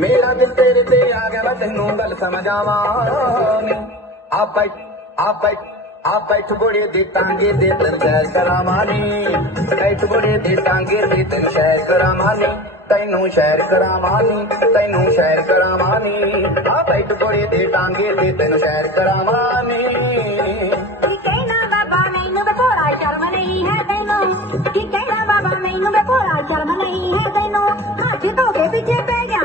मेरा दिल तेरे ते आ गया मैं तेनू गल समझावा नी आप बैठ बुढ़े दे टांगे दे तेन सैर करावां नी बैठ बुढ़े दे टांगे दे तेन सैर करावां नी तैनू सैर करावां नी तैनू सैर करावां नी आ बैठ बुढ़े दे टांगे दे तेन सैर करावां नी कहना बाबा मैनू भोला शर्म नहीं है तैनू कि कहना बाबा मैनू भोला शर्म नहीं है तैनू हाथ धो के पीछे पै गया